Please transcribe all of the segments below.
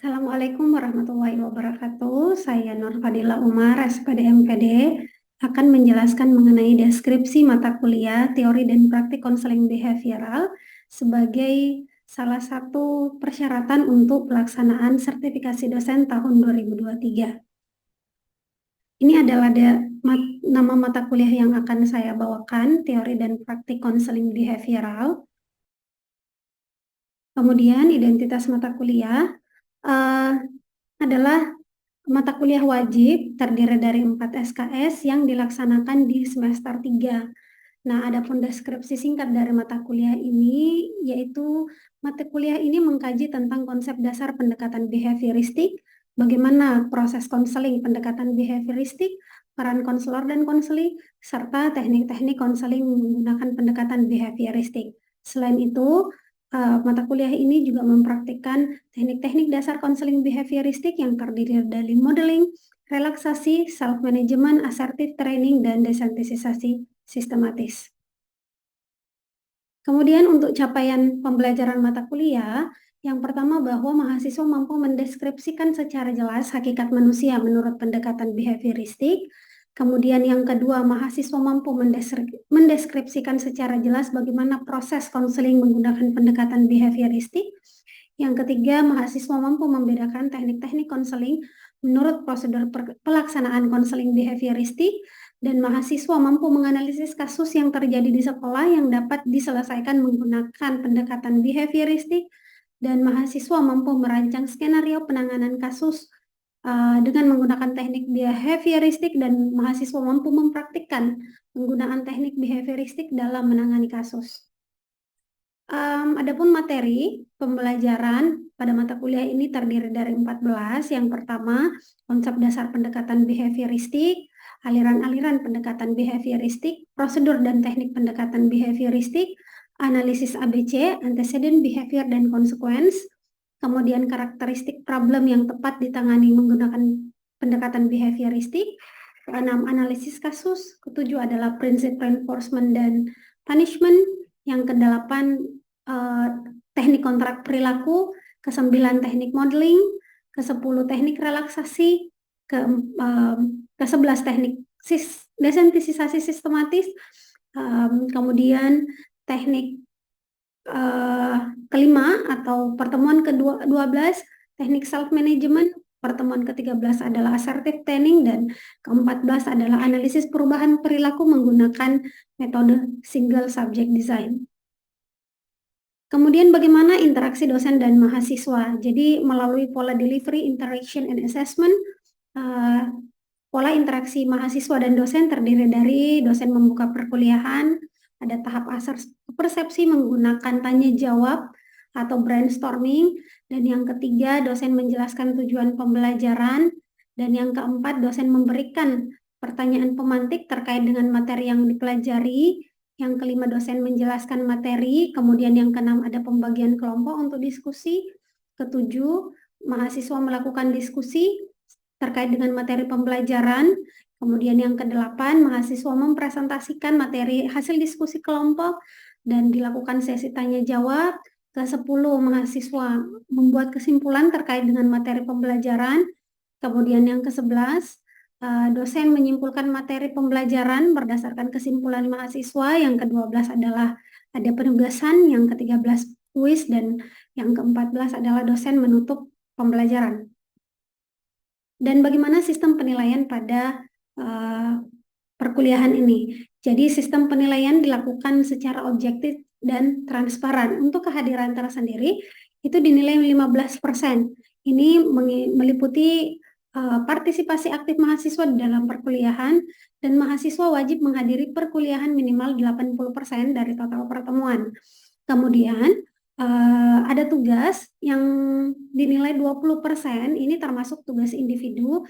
Assalamualaikum warahmatullahi wabarakatuh. Saya Nur Fadila Umar, SPD MPD, akan menjelaskan mengenai deskripsi mata kuliah teori dan praktik konseling behavioral sebagai salah satu persyaratan untuk pelaksanaan sertifikasi dosen tahun 2023. Ini adalah nama mata kuliah yang akan saya bawakan, teori dan praktik konseling behavioral. Kemudian identitas mata kuliah adalah mata kuliah wajib terdiri dari 4 SKS yang dilaksanakan di semester 3. Nah, adapun deskripsi singkat dari mata kuliah ini yaitu mata kuliah ini mengkaji tentang konsep dasar pendekatan behavioristik, bagaimana proses konseling pendekatan behavioristik, peran konselor dan konseling, serta teknik-teknik konseling menggunakan pendekatan behavioristik. Selain itu, mata kuliah ini juga mempraktikkan teknik-teknik dasar konseling behavioristik yang terdiri dari modeling, relaksasi, self-management, assertive training, dan desensitisasi sistematis. Kemudian untuk capaian pembelajaran mata kuliah, yang pertama bahwa mahasiswa mampu mendeskripsikan secara jelas hakikat manusia menurut pendekatan behavioristik. Kemudian yang kedua, mahasiswa mampu mendeskripsikan secara jelas bagaimana proses konseling menggunakan pendekatan behavioristik. Yang ketiga, mahasiswa mampu membedakan teknik-teknik konseling menurut prosedur pelaksanaan konseling behavioristik, dan mahasiswa mampu menganalisis kasus yang terjadi di sekolah yang dapat diselesaikan menggunakan pendekatan behavioristik, dan mahasiswa mampu merancang skenario penanganan kasus dengan menggunakan teknik behavioristik, dan mahasiswa mampu mempraktikkan penggunaan teknik behavioristik dalam menangani kasus. Adapun materi pembelajaran pada mata kuliah ini terdiri dari 14. Yang pertama, konsep dasar pendekatan behavioristik, aliran-aliran pendekatan behavioristik, prosedur dan teknik pendekatan behavioristik, analisis ABC, antecedent behavior dan consequence, kemudian karakteristik problem yang tepat ditangani menggunakan pendekatan behavioristik, keenam analisis kasus, ketujuh adalah prinsip reinforcement dan punishment, yang kedelapan teknik kontrak perilaku, ke-9 teknik modeling, ke-10 teknik relaksasi, ke-11 teknik desensitisasi sistematis, kemudian teknik kelima atau pertemuan ke-12 teknik self-management, pertemuan ke-13 adalah assertive training, dan ke-14 adalah analisis perubahan perilaku menggunakan metode single subject design. Kemudian bagaimana interaksi dosen dan mahasiswa? Jadi melalui pola delivery, interaction, and assessment, pola interaksi mahasiswa dan dosen terdiri dari dosen membuka perkuliahan, ada tahap asas persepsi menggunakan tanya jawab atau brainstorming, dan yang ketiga dosen menjelaskan tujuan pembelajaran, dan yang keempat dosen memberikan pertanyaan pemantik terkait dengan materi yang dipelajari, yang kelima dosen menjelaskan materi, kemudian yang keenam ada pembagian kelompok untuk diskusi, ketujuh mahasiswa melakukan diskusi terkait dengan materi pembelajaran, kemudian yang kedelapan mahasiswa mempresentasikan materi hasil diskusi kelompok dan dilakukan sesi tanya jawab, ke-10 mahasiswa membuat kesimpulan terkait dengan materi pembelajaran, kemudian yang ke-11 dosen menyimpulkan materi pembelajaran berdasarkan kesimpulan mahasiswa, yang ke-12 adalah ada penugasan, yang ke-13 kuis, dan yang ke-14 adalah dosen menutup pembelajaran. Dan bagaimana sistem penilaian pada perkuliahan ini? Jadi sistem penilaian dilakukan secara objektif dan transparan. Untuk kehadiran tersendiri itu dinilai 15%. Ini meliputi partisipasi aktif mahasiswa di dalam perkuliahan, dan mahasiswa wajib menghadiri perkuliahan minimal 80% dari total pertemuan. Kemudian ada tugas yang dinilai 20%, ini termasuk tugas individu,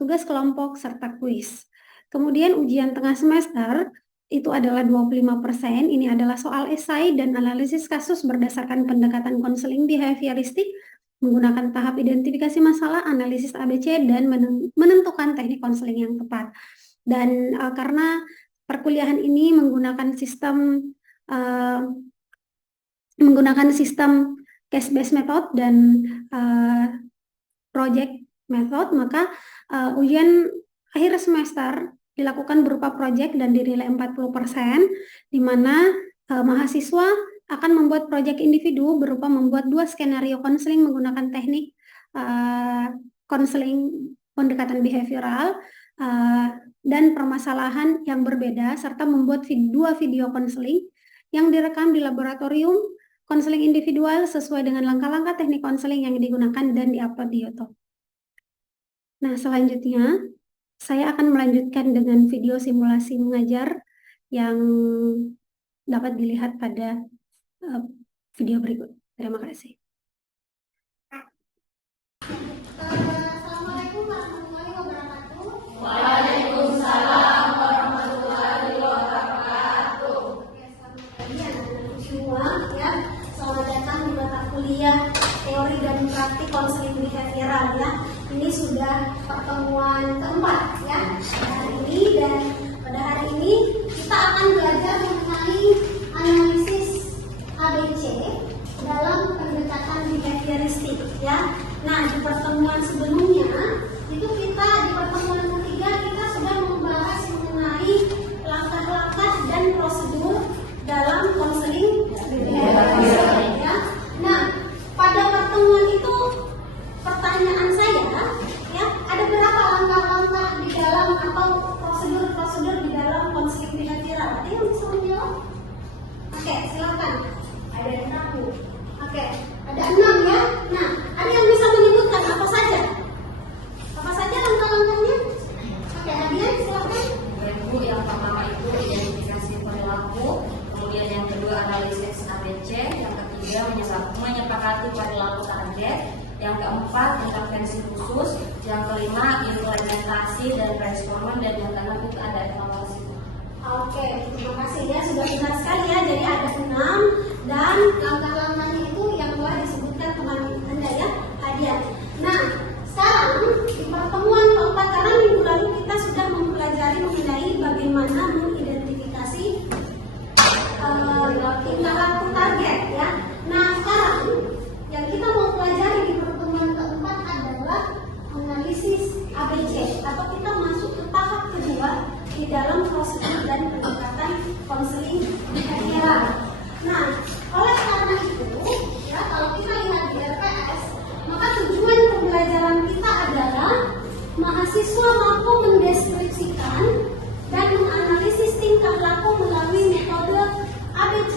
tugas kelompok, serta kuis. Kemudian ujian tengah semester itu adalah 25%, ini adalah soal esai dan analisis kasus berdasarkan pendekatan konseling behavioristik menggunakan tahap identifikasi masalah, analisis ABC, dan menentukan teknik konseling yang tepat. Dan karena perkuliahan ini menggunakan sistem case based method dan project method, maka ujian akhir semester dilakukan berupa project dan dinilai 40%, di mana mahasiswa akan membuat project individu berupa membuat 2 skenario konseling menggunakan teknik konseling pendekatan behavioral dan permasalahan yang berbeda, serta membuat 2 video konseling yang direkam di laboratorium konseling individual sesuai dengan langkah-langkah teknik konseling yang digunakan dan diupload di YouTube. Nah, selanjutnya saya akan melanjutkan dengan video simulasi mengajar yang dapat dilihat pada video berikut. Terima kasih. Assalamualaikum warahmatullahi wabarakatuh. Waalaikumsalam warahmatullahi wabarakatuh. Selamat pagi anak-anak semua ya. Selamat datang di mata kuliah teori dan praktik konseling behavioral ya. Ini sudah pertemuan keempat ya pada hari ini, dan pada hari ini kita akan belajar mengenai analisis ABC dalam pendekatan behavioristik ya. Nah, di pertemuan sebelumnya itu di pertemuan ketiga kita sudah membahas mengenai langkah-langkah dan prosedur dalam konseling behavioristik ya. Nah, pada pertemuan itu pertanyaan saya ya, ada berapa langkah-langkah di dalam atau prosedur-prosedur di dalam konseling behavioral? Ada yang bisa menjawab? Oke, silakan. Ada 6. Oke, ada 6 ya. Nah, ada yang bisa menyebutkan apa saja? Apa saja langkah-langkahnya? Oke, Hadian silakan. Ibu, yang pertama itu identifikasi perilaku, kemudian yang kedua analisis ABC, yang ketiga menyepakati perilaku target, yang keempat intervensi khusus, yang kelima implementasi dan responden, dan yang keenam itu ada evaluasi. Oke, terima kasih ya, sudah benar sekali ya. Jadi ada 6 dan langkah-langkahnya itu yang telah disebutkan teman Anda ya, Hadian. Nah, sekarang di pertemuan keempat, karena minggu lalu kita sudah mempelajari mengenai bagaimana mengidentifikasi tingkah laku target ya. Nah, sekarang yang kita mau pelajari di pertemuan keempat adalah analisis ABC, atau kita masuk ke tahap kedua di dalam prosedur dan pendekatan konseling behavioral. Nah, oleh karena itu, ya, kalau kita lihat di RPS, maka tujuan pembelajaran kita adalah mahasiswa mampu mendeskripsikan dan menganalisis tingkah laku melalui metode ABC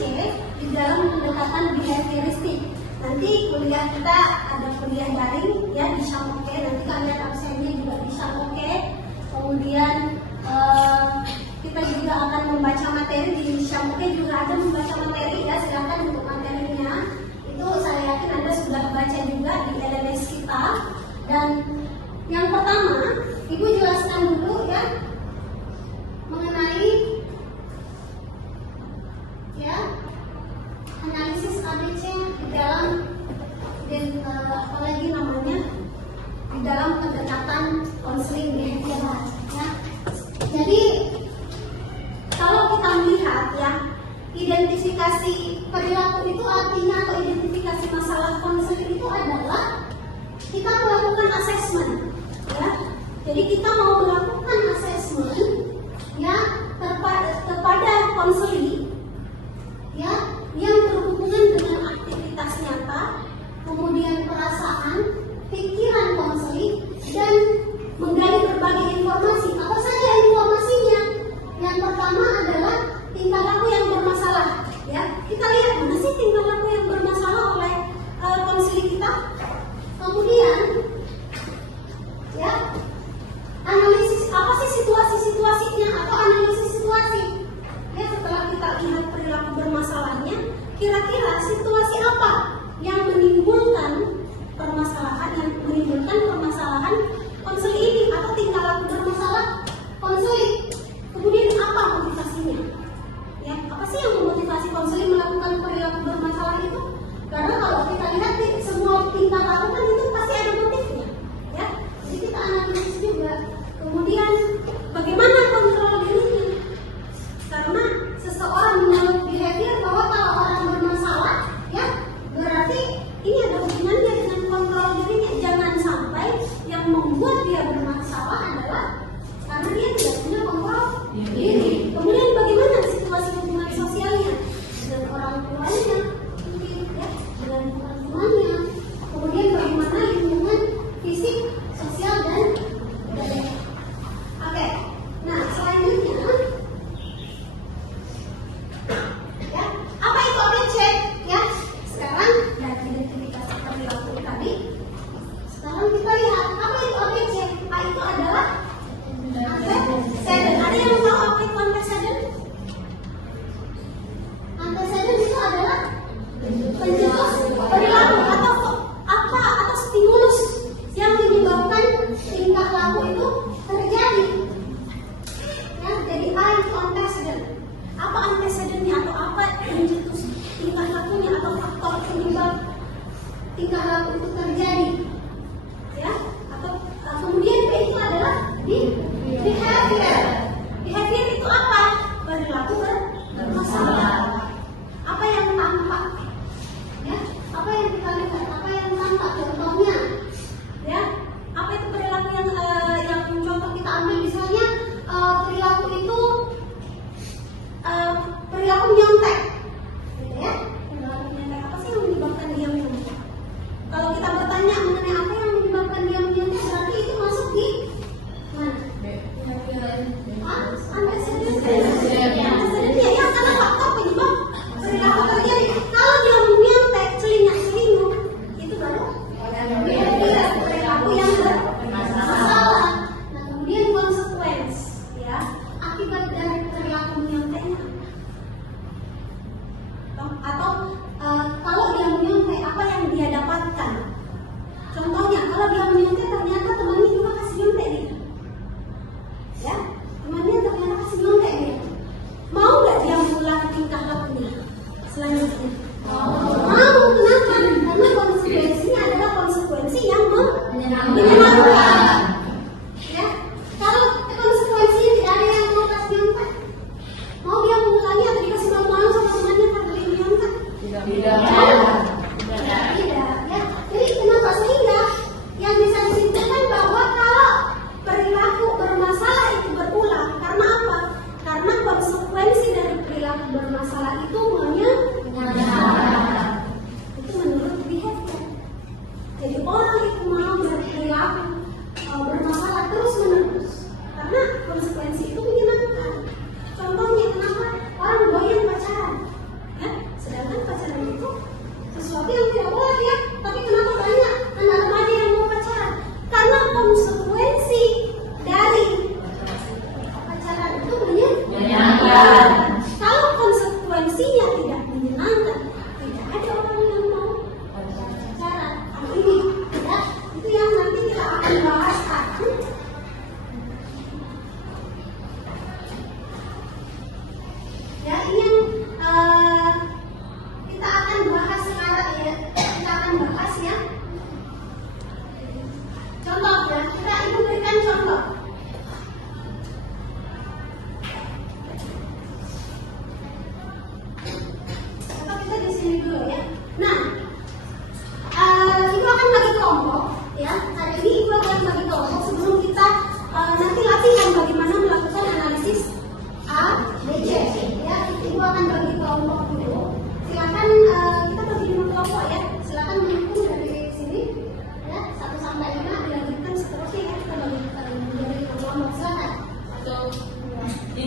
di dalam pendekatan behavioristik. Nanti kuliah kita ada kuliah daring ya di Syamoke, nanti kalian absennya juga di Syamoke. Kemudian kita juga akan membaca materi di Syamoke, juga ada membaca materi ya, silakan untuk materinya. Itu saya yakin Anda sudah baca juga di LMS kita. Dan yang pertama, Ibu jelaskan dulu ya mengenai ya analisis ABC di dalam apalagi namanya di dalam pendekatan konseling behavioral ya. Jadi kalau kita melihat ya, identifikasi perilaku itu artinya, atau identifikasi masalah konseling itu adalah kita melakukan assessment ya. Jadi kita mau melakukan assessment ya kepada konseling ya yang berhubungan dengan aktivitas nyata, kemudian perasaan, pikiran konseling, dan menggali berbagai informasi. Apa saja informasinya? Yang pertama adalah tingkah laku yang bermasalah ya. Kita lihat mana sih tingkah laku yang bermasalah oleh konseling kita. Kemudian ya, analisis apa sih situasinya atau analisis situasi ya. Setelah kita lihat perilaku bermasalahnya, kira-kira situasi apa yang menimbulkan permasalahan konseling ini atau tingkah laku bermasalah konseling. Kemudian apa motivasinya ya, apa sih yang memotivasi konseling melakukan perilaku bermasalah itu? Karena kalau kita lihat semua tingkah laku kan itu pasti ada motifnya ya. Jadi kita analisis juga. Kemudian bagaimana kontrol dirinya, karena seseorang menurut behavior bahwa kalau orang bermasalah ya berarti ini ada hubungannya dengan kontrol dirinya. Jangan sampai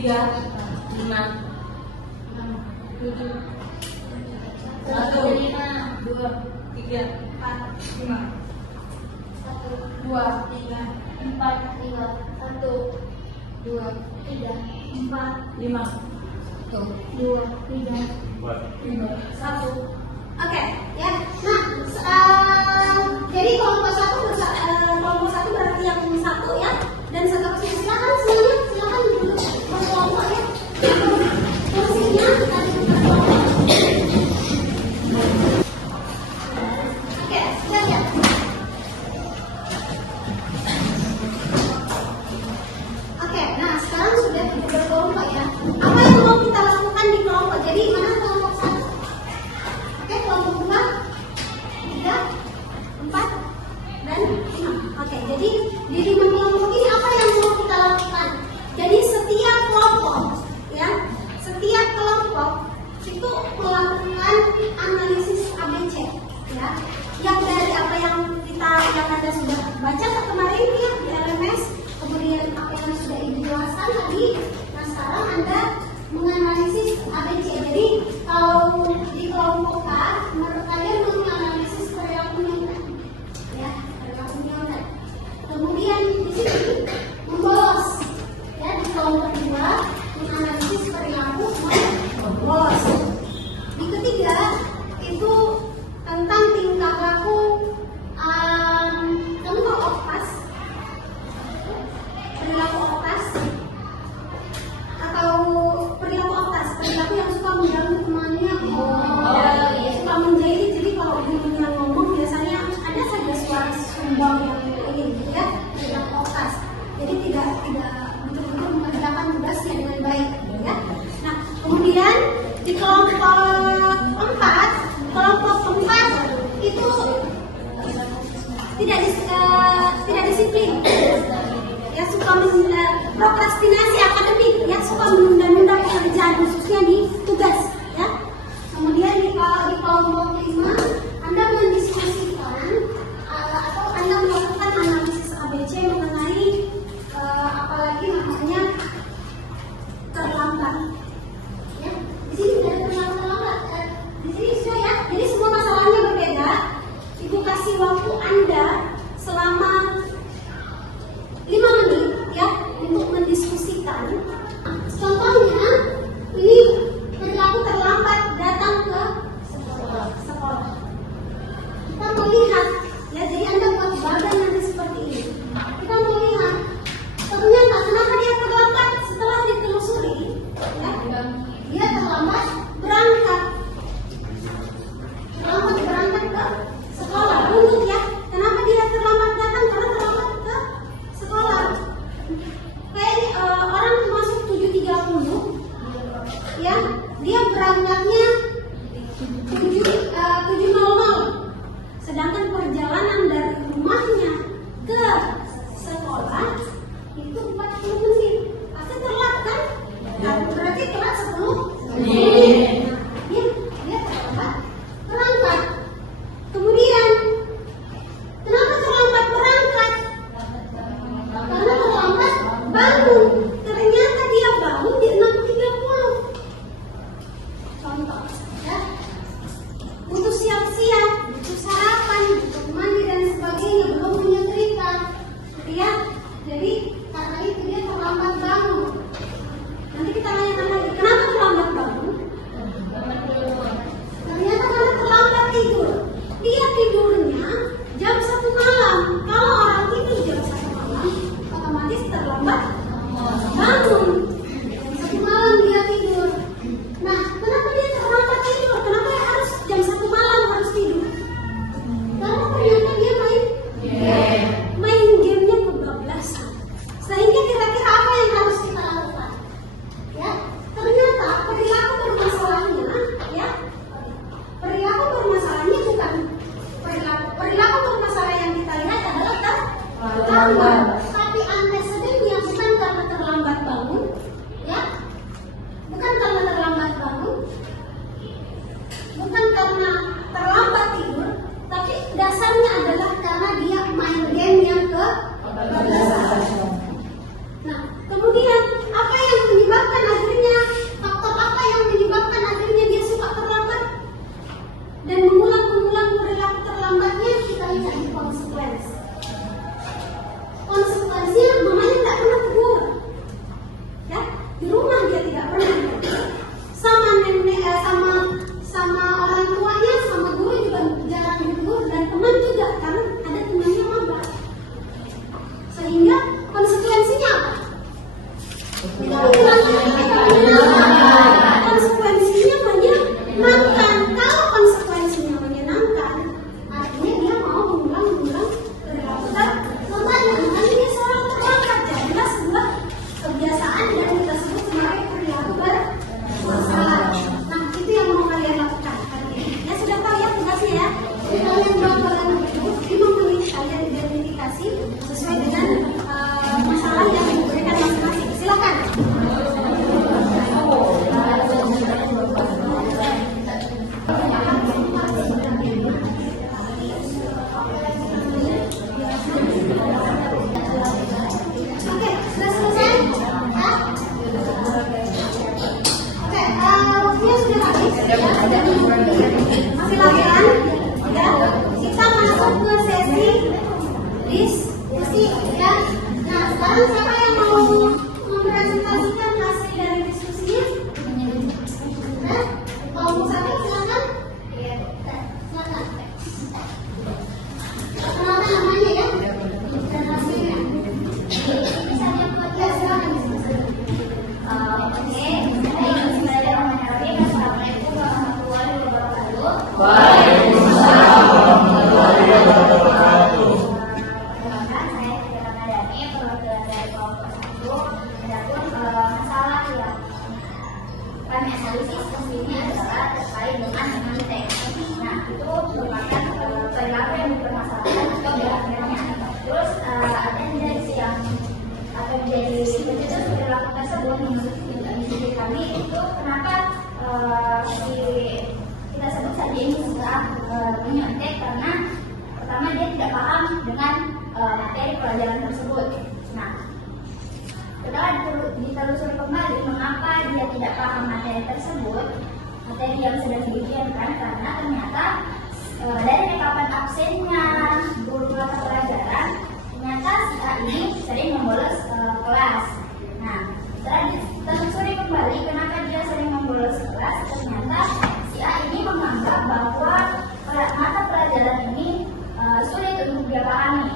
5, 7, 1, 2, 3, 4, 5, 1, 2, 3, 4, 5, 1, 2, 3, 4, 5, 1, 2, 3, 4, 1. Oke, ya. Nah, jadi kelompok satu berarti yang satu ya, dan seterusnya. Silakan semuanya, silakan duduk berkelompok ya. Posisinya tadi berkelompok. Oke, siap ya. Oke, nah sekarang sudah berkelompok ya. Apa yang mau kita lakukan di kelompok? Jadi mana kelompok satu? Oke, kelompok 2, 3, 4, dan 5. Oke, jadi di 5 kelompok ini apa yang mau kita lakukan? Jadi setiap kelompok, ya, setiap kelompok itu melakukan analisis ABC, ya, yang dari apa yang Anda sudah baca kemarin ya di LMS, kemudian apa yang sudah Ibu jelaskan tadi. Nah sekarang Anda menganalisis ABC. Jadi kalau di kelompok A, kalian menganalisis perilaku nyontek, ya, perilaku nyontek. Kemudian di sini membolos, ya, di kelompok 2 menganalisis perilaku membolos. Di ketiga itu tentang tingkah laku kamu tahu oktas, perilaku oktas atau perilaku oktas, perilaku yang suka mengganggu temannya, suka menjahit. Jadi kalau ibunya ngomong biasanya ada saja suara sumbang yang ini, ya, perilaku oktas. Jadi tidak betul-betul mengerjakan tugasnya dengan baik, ya. Nah kemudian di kelompok 4 itu tidak disiplin, ya, suka prokrastinasi akademik, ya, suka menunda-nunda pekerjaan khususnya di tugas, ya. Kemudian di kelompok 5 Anda mendiskusikan atau Anda melakukan analisis ABC mengenai apalagi namanya terlambat, ya. Di sini tidak ada terlambat, di sini sudah, ya. Jadi semua masalahnya berbeda. Ibu kasih waktu Anda selama 5 menit, ya, untuk mendiskusikan. Contohnya ini perilaku terlambat datang ke sekolah. Kita melihat, ya, jadi Anda buat badan nanti seperti ini. Kita melihat ternyata kenapa dia terlambat. Setelah ditelusuri, ya, dia terlambat berangkat ke sekolah. Untuk, ya, kenapa dia terlambat datang? Karena terlambat ke sekolah. Kayak orang masuk 7.30, ya, dia berangkatnya 7.00, sedangkan perjalanan dari rumahnya ke sekolah itu 40 menit. Pasti telat kan? Nah, berarti telat 10 menit. Dia terlambat berangkat. Kemudian kenapa terlambat berangkat? Karena terlambat bangun. Ternyata dia bangun di 6.30. Contoh, ya, butuh siap-siap, butuh sarapan, butuh mandi dan sebagainya, belum menyetrika, ya. Jadi karena itu dia terlambat bangun. Nanti kita tanyakan lagi, kenapa terlambat bangun? Ternyata karena terlambat tidur. Dia tidurnya jam 1 malam. Kalau orang tidur jam 1 malam, otomatis terlambat bangun. Jam 1 malam dia tidur. Nah, kenapa dia terlambat tidur? Kenapa harus jam 1 malam harus tidur? Karena ternyata dia main gamenya kebablasan. Sehingga kira-kira apa yang harus kita lakukan? Ya, ternyata perilaku bermasalahnya, ya, perilaku bermasalahnya bukan perilaku bermasalah yang kita lihat adalah terlambat, tapi antecedennya bukan karena terlambat bangun, ya, bukan karena terlambat bangun, bukan karena terlambat tidur, tapi dasarnya adalah karena dia main game yang kebablasan. Nah, kemudian apa yang menyebabkan diskusi ya. Nah, sekarang siapa yang mau mempresentasikan hasil dari diskusinya? Mau satu silakan. Silakan. Perkenalkan namanya ya dan hasilnya. Bisa dibuat ya, silakan. Oke, bismillahirrahmanirrahim. Assalamualaikum warahmatullahi wabarakatuh. Waalaikumsalam warahmatullahi wabarakatuh. Perkenalkan, saya Tika Madani, perwakilan dari kelompok 1. Adapun masalah yang kami analisis di sini adalah terkait dengan mantek. Nah, itu merupakan perilaku yang dipermasalahkan atau diakhirnya. Terus ada tendensi yang atau menjadi pencetus perilaku tersebut menurut studi kami itu kenapa kita sebut saja ini sudah menyontek karena pertama dia tidak paham dengan materi pelajaran tersebut. Nah, setelah ditelusuri kembali mengapa dia tidak paham materi tersebut, materi yang sedang diujikan, karena ternyata dari rekapan absennya guru mata pelajaran ternyata si A ini sering membolos kelas. Nah, setelah ditelusuri kembali kenapa dia sering membolos kelas, ternyata si A ini menganggap bahwa mata pelajaran ini sulit untuk dia pahami.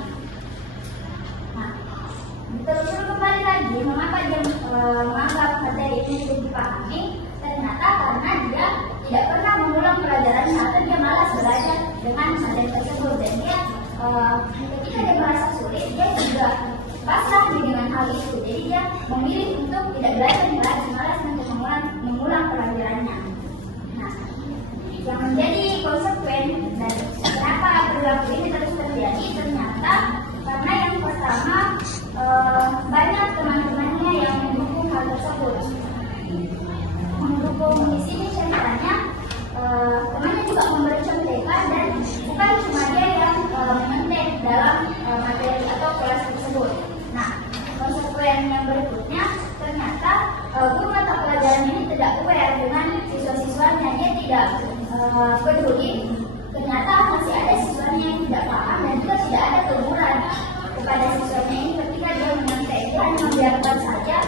Nah, ditelusuri kembali lagi mengapa dia menganggap materi ini sulit dipahami, ternyata karena dia tidak pernah mengulang pelajarannya atau dia malas belajar dengan materi tersebut, dan dia ketika dia merasa sulit dia juga pasrah dengan hal itu, jadi dia memilih untuk tidak belajar lagi, malas untuk mengulang pelajarannya. Nah, yang menjadi konsekuen dan kenapa perilaku ini terus terjadi ternyata karena yang pertama banyak teman-temannya yang mendukung hal tersebut. Mendukung di sini ceritanya temannya juga memberi contekan, dan bukan cuma dia yang mencontek dalam materi atau kelas tersebut. Nah, konsekuensi yang berikutnya ternyata guru mata pelajaran ini tidak aware dengan siswa-siswanya, dia tidak peduli. Ternyata masih ada siswanya yang tidak paham dan juga tidak ada teguran kepada siswanya ini ketika dia mencontek, dia hanya membiarkan saja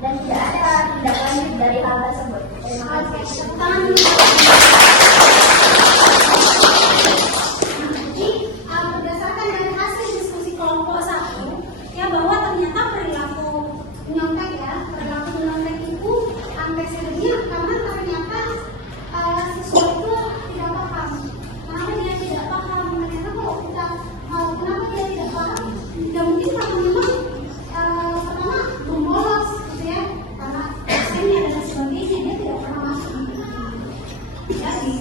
dan tidak ada tindak lanjut dari hal tersebut. Terima kasih. Jadi berdasarkan dari hasil diskusi kelompok 1 ya, bahwa ternyata perilaku menyontek itu antecedentnya karena ternyata siswa itu tidak paham. Kenapa dia tidak paham? Ternyata kalau kita kenapa dia tidak paham? Tidak mungkin karena memang pertama membolos gitu ya, karena absennya dan sebagainya, dia tidak pernah masuk ya di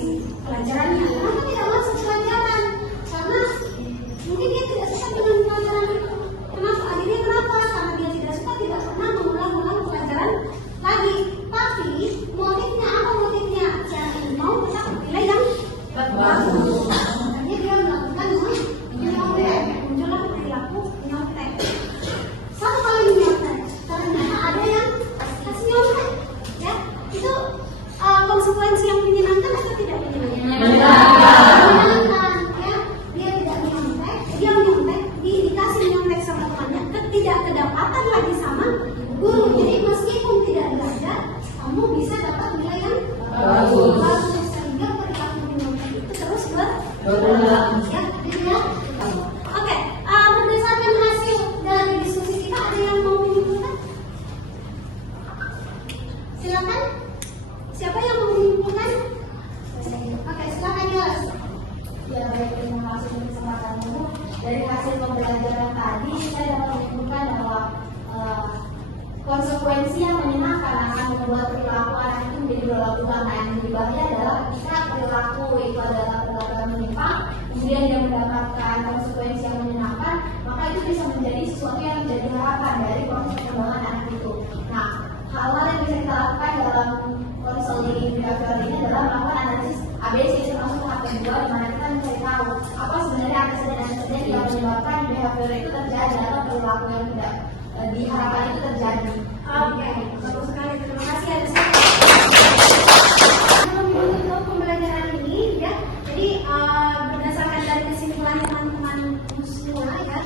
pelajarannya. Kenapa tidak masuk pelajaran? Karena mungkin dia tidak suka dengan pelajaran itu. Kenapa? Akhirnya kenapa? Karena dia tidak suka, tidak pernah mengulang-ulang pelajaran lagi. Tapi motifnya apa? Motifnya yang mau kita pilih yang bagus. Makanya dia melakukan menyontek, muncullah perilaku menyontek. Satu kali menyontek, ternyata ada yang kasih nyontek, ya itu konsekuensi yang menyenangkan atau tidak menyenangkan? Ya, dia tidak menyontek, dia menyontek, dikasih menyontek sama temannya, tidak kedapatan lagi sama guru. Jadi meskipun tidak belajar, kamu bisa dapat nilai yang bagus, sehingga perilaku menyontek itu terus berulang. Ya, gitu ya. Oke, berdasarkan hasil dari diskusi kita, ada yang mau menyimpulkan? Silakan. Siapa yang mau menyimpulkan? Oke, silakan jelas. Ya, baik, terima kasih untuk kesempatanmu. Dari hasil pembelajaran tadi, saya dapat menyimpulkan bahwa konsekuensi yang menyenangkan akan membuat perilaku anak itu menjadi berlaku-laku. Nah, yang lebih bahaya adalah ketika perilaku itu adalah perilaku yang menyimpang, kemudian dia mendapatkan konsekuensi yang menyenangkan, maka itu bisa menjadi sesuatu yang menjadi harapan dari proses perkembangan anak itu. Nah, hal-hal yang bisa kita lakukan dalam konseling behavior ini adalah melakukan analisis ABC termasuk tahap kedua, di mana kita mencari tahu apa sebenarnya antecedent yang menyebabkan behavior itu terjadi atau perilaku yang tidak diharapkan itu terjadi. Oke, bagus sekali. Terima kasih atas untuk pembelajaran ini ya. Jadi berdasarkan dari kesimpulan teman-teman semua ya,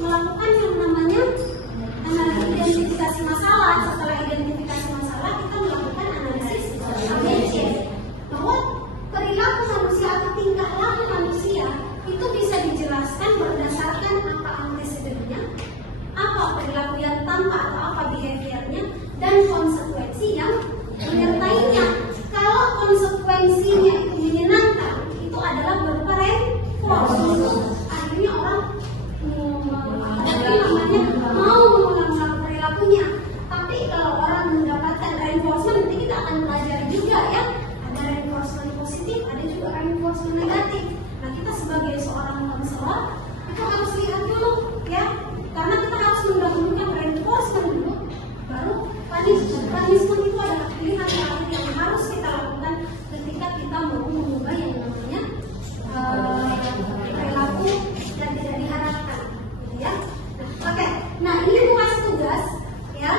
melakukan yang namanya identifikasi masalah. Setelah identifikasi masalah, kita melakukan analisis ABC, bahwa perilaku manusia atau tingkah laku manusia itu bisa dijelaskan berdasarkan apa antecedennya, apa perilaku yang tampak atau apa behaviornya, dan konsekuensi yang menyertainya. Kalau konsekuensinya itu menyenangkan, itu adalah berupa reinforcement. Akhirnya orang mau mengulang perilakunya. Tapi kalau orang mendapatkan reinforcement, nanti kita akan belajar juga ya. Ada reinforcement positif, ada juga reinforcement negatif. Nah, kita sebagai seorang konselor itu harus lihat dulu ya, karena kita harus mendahulukan reinforcement dulu, baru punishment. Punishment itu adalah pilihan terakhir yang harus kita lakukan ketika kita mau mengubah yang namanya perilaku yang tidak diharapkan, gitu ya. Oke, nah ini mau kasih tugas ya.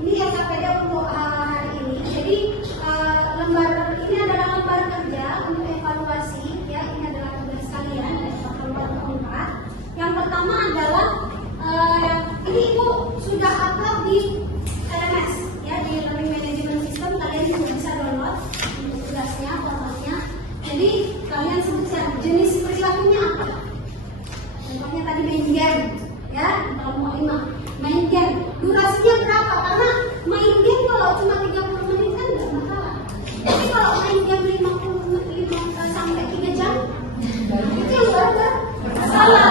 Ini LKPD untuk hari ini. Jadi lembar ini adalah lembar kerja untuk evaluasi ya. Ini adalah tugas kalian lembar keempat. Yang pertama adalah ini Ibu sudah upload di LMS ya, di Learning Management System. Kalian juga bisa download untuk tugasnya, formatnya. Jadi kalian sebutkan jenis perilakunya apa. Contohnya tadi main game ya, kalau mau 5 main game. Durasinya berapa? Karena main game kalau cuma 30 menit kan nggak masalah. Tapi kalau main game 55 sampai 3 jam, itu yang baru masalah.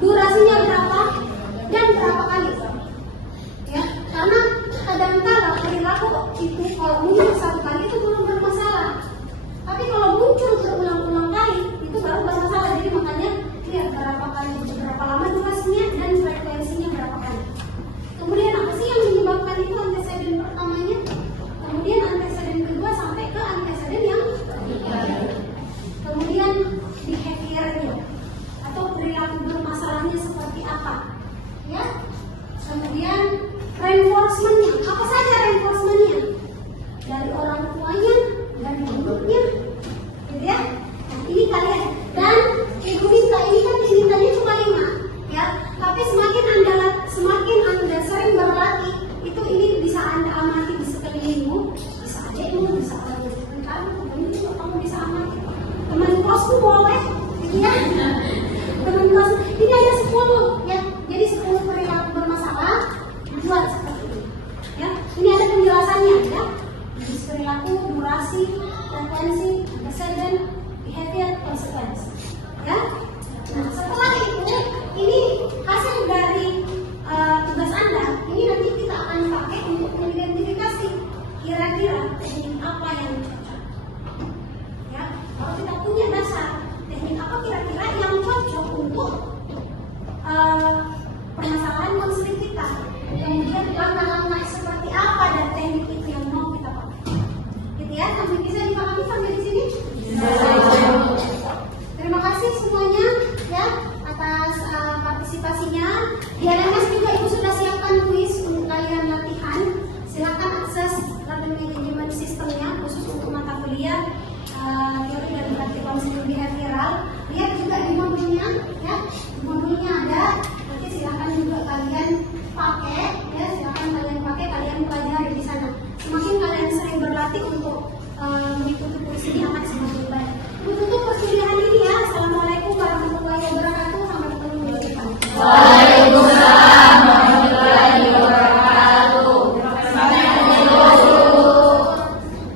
Durasinya berapa dan berapa kali? Ya, karena kadang-kala perilaku itu kalau muncul satu kali itu belum bermasalah. Tapi kalau muncul berulang-ulang kali itu baru bermasalah. Jadi makanya lihat berapa kali, berapa lama durasinya dan frekuensinya berapa kali. Kemudian apa sih yang menyebabkan itu antecedent pertamanya? Kemudian antecedent kedua sampai ke antecedent yang ketiga. Kemudian behaviornya atau perilaku bermasalahnya seperti apa? Ya. Kemudian reinforcementnya, apa saja reinforcementnya? Dari orang tuanya, dari induknya, gitu ya. Nah, ini kalian. Dan Ibu minta ini kan dimintanya cuma 5, ya. Tapi semakin anda sering berlatih, itu ini bisa anda amati di sekelilingmu, bisa adikmu, bisa orang yang dekat kamu, ini juga kamu bisa amati. Teman kosmu boleh, gitu ya. Teman kos, ini ada 10, ya. Jadi 10 perilaku bermasalah dibuat seperti ini, ya. Ini ada penjelasannya, ya. Jenis perilaku, durasi, frekuensi, antecedent, behavior, konsekuensi, ya. Nah, setelah itu, ini hasil dari tugas Anda. Ini nanti kita akan pakai untuk mengidentifikasi kira-kira teknik apa yang cocok. Ya, kalau kita punya dasar teknik apa kira-kira yang cocok untuk permasalahan konflik kita. Kemudian langkah-langkah seperti apa dan teknik itu yang mau kita pakai. Gitu ya, sampai bisa dipahami sampai di sini. Terima kasih semuanya ya atas partisipasinya.